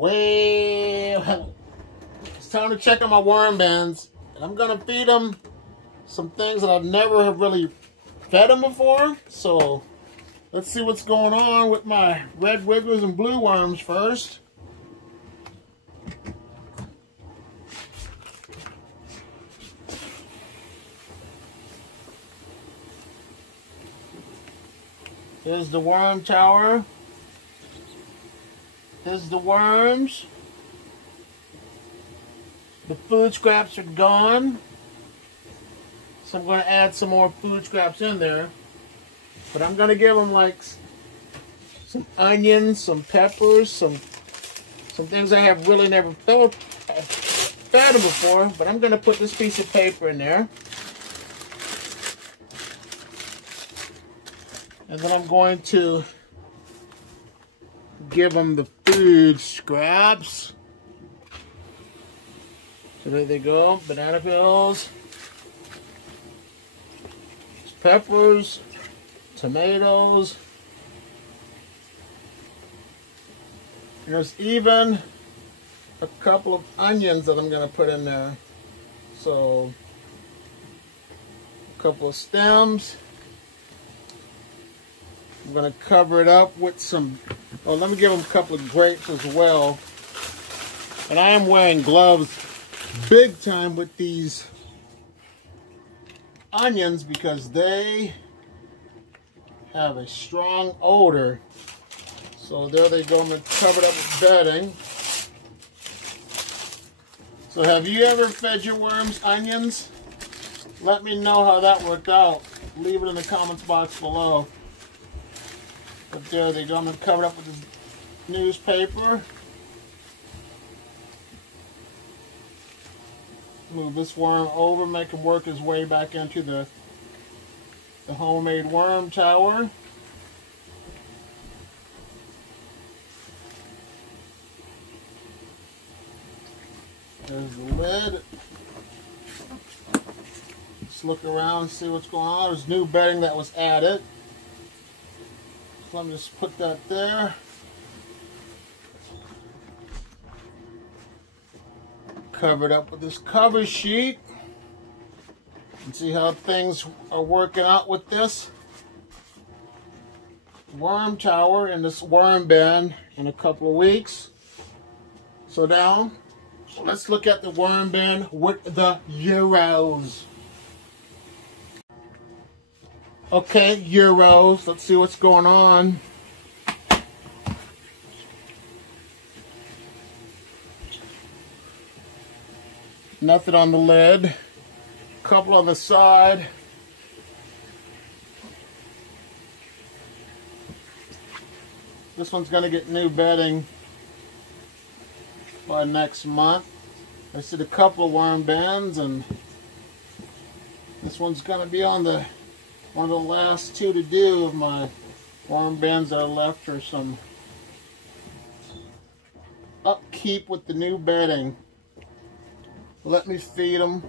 Well, it's time to check on my worm bins, and I'm gonna feed them some things that I've never have really fed them before. So let's see what's going on with my red wigglers and blue worms first. Here's the worm tower. Here's the worms. The food scraps are gone. So I'm going to add some more food scraps in there. But I'm going to give them like some onions, some peppers, some things I have really never fed them before. But I'm going to put this piece of paper in there. And then I'm going to give them the food scraps. So there they go, banana peels, peppers, tomatoes. And there's even a couple of onions that I'm going to put in there. So a couple of stems. I'm going to cover it up with some, oh, let me give them a couple of grapes as well. And I am wearing gloves big time with these onions because they have a strong odor. So there they go. I'm going to cover it up with bedding. So have you ever fed your worms onions? Let me know how that worked out. Leave it in the comments box below. But there they go. I'm going to cover it up with this newspaper. Move this worm over, make him work his way back into the homemade worm tower. There's the lid. Let's look around and see what's going on. There's new bedding that was added. So let me just put that there. Cover it up with this cover sheet. And see how things are working out with this worm tower and this worm bin in a couple of weeks. So now, let's look at the worm bin with the Euros. Okay, Euros, let's see what's going on. Nothing on the lid. Couple on the side. This one's going to get new bedding by next month. I see a couple of worm bins, and this one's going to be on the one of the last two to do of my worm bins that are left for some upkeep with the new bedding. Let me feed them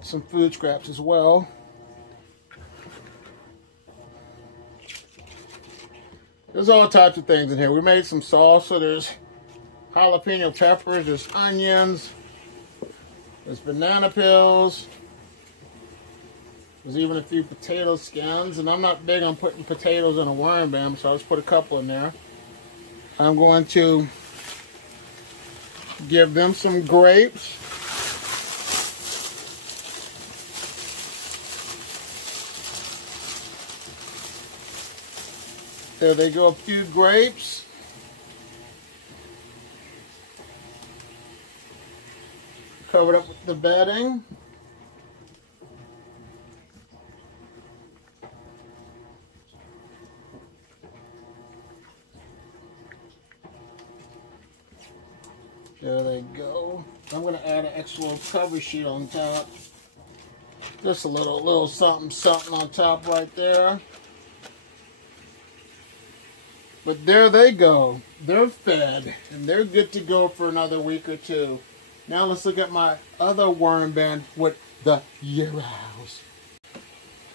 some food scraps as well. There's all types of things in here. We made some salsa. There's jalapeno peppers. There's onions. There's banana peels. There's even a few potato skins. And I'm not big on putting potatoes in a worm bin, so I'll just put a couple in there. I'm going to give them some grapes. There they go, a few grapes. Covered up with the bedding. There they go. I'm going to add an extra little cover sheet on top. Just a little something on top right there. But there they go. They're fed, and they're good to go for another week or two. Now let's look at my other worm bin with the Euros.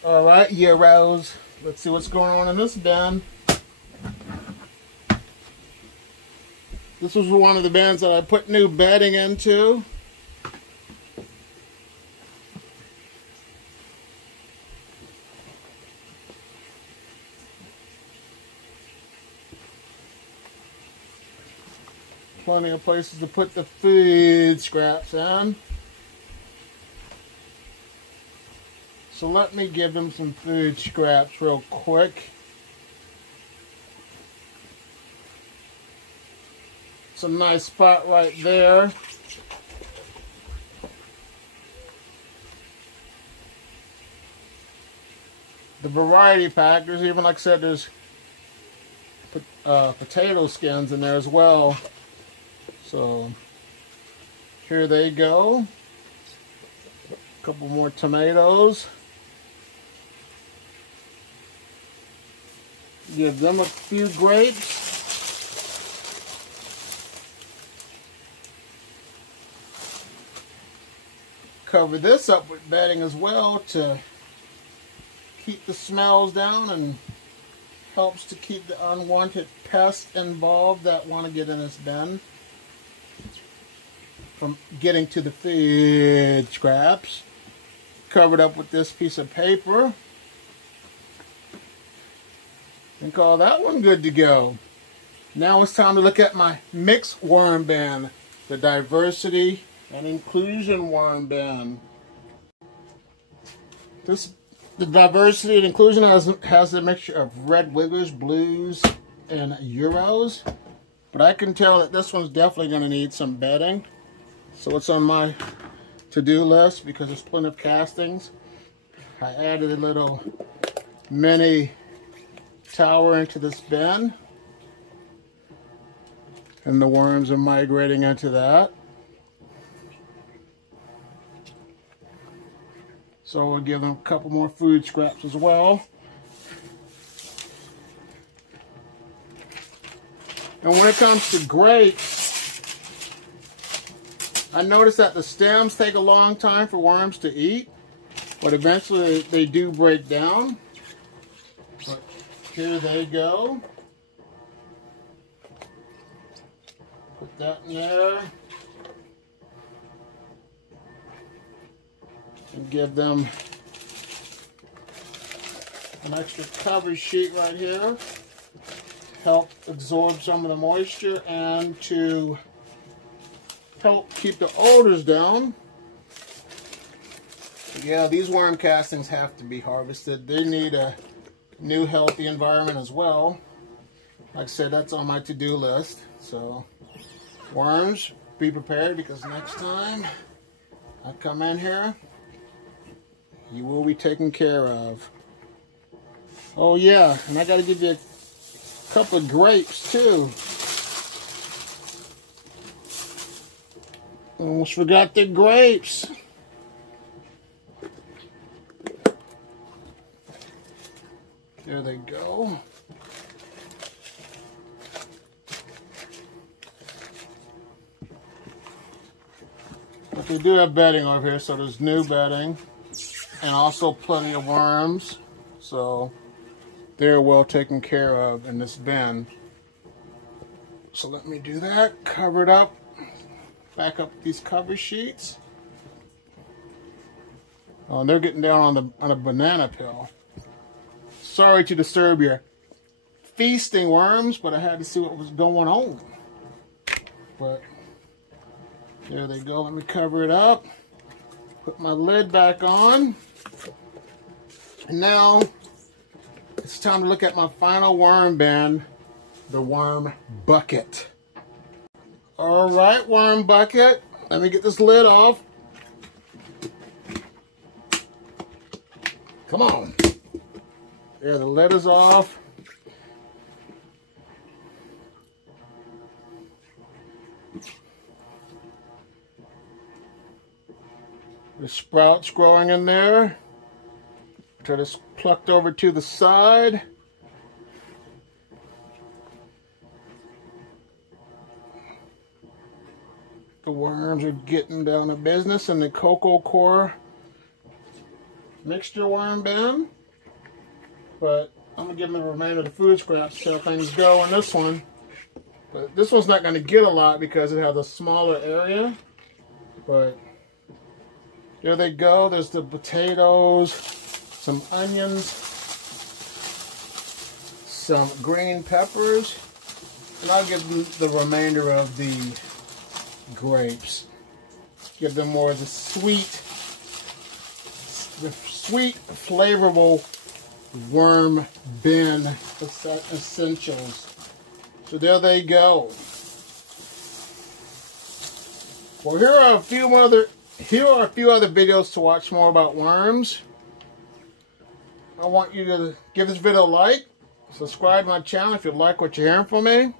Alright, Euros. Let's see what's going on in this bin. This was one of the bins that I put new bedding into. Plenty of places to put the food scraps in. So let me give them some food scraps real quick. It's a nice spot right there. The variety pack, there's even, like I said, there's potato skins in there as well. So here they go. A couple more tomatoes. Give them a few grapes. Cover this up with bedding as well to keep the smells down and helps to keep the unwanted pests involved that want to get in this bin from getting to the food scraps. Covered up with this piece of paper. And call that one good to go. Now it's time to look at my mixed worm bin, the diversity and inclusion worm bin. The diversity and inclusion has a mixture of red wigglers, blues, and euros. But I can tell that this one's definitely going to need some bedding. So it's on my to-do list because there's plenty of castings. I added a little mini tower into this bin. And the worms are migrating into that. So we'll give them a couple more food scraps as well. And when it comes to grapes, I noticed that the stems take a long time for worms to eat, but eventually they do break down. But here they go. Put that in there. And give them an extra cover sheet right here to help absorb some of the moisture and to help keep the odors down. But yeah, these worm castings have to be harvested. They need a new healthy environment as well. Like I said, that's on my to-do list. So worms, be prepared because next time I come in here, you will be taken care of. Oh yeah, and I got to give you a couple of grapes too. Almost forgot the grapes. There they go. But they do have bedding over here, so there's new bedding. And also plenty of worms, so they're well taken care of in this bin. So let me do that, cover it up, back up these cover sheets. Oh, they're getting down on a banana peel. Sorry to disturb your feasting worms, but I had to see what was going on. But there they go, let me cover it up, put my lid back on. And now it's time to look at my final worm bin, the worm bucket. All right, worm bucket. Let me get this lid off. Come on. There, the lid is off. The sprouts growing in there. Try to plucked over to the side. The worms are getting down to business in the Cocoa Core mixture worm bin. But I'm going to give them the remainder of the food scraps to see how things go on this one. But this one's not going to get a lot because it has a smaller area. But there they go. There's the potatoes, some onions, some green peppers, and I'll give them the remainder of the grapes. Give them more of the sweet, flavorful worm bin essentials. So there they go. Well, here are a few other videos to watch more about worms. I want you to give this video a like, subscribe to my channel if you like what you're hearing from me.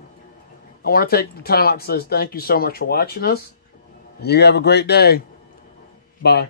I want to take the time out to say thank you so much for watching us, and you have a great day. Bye.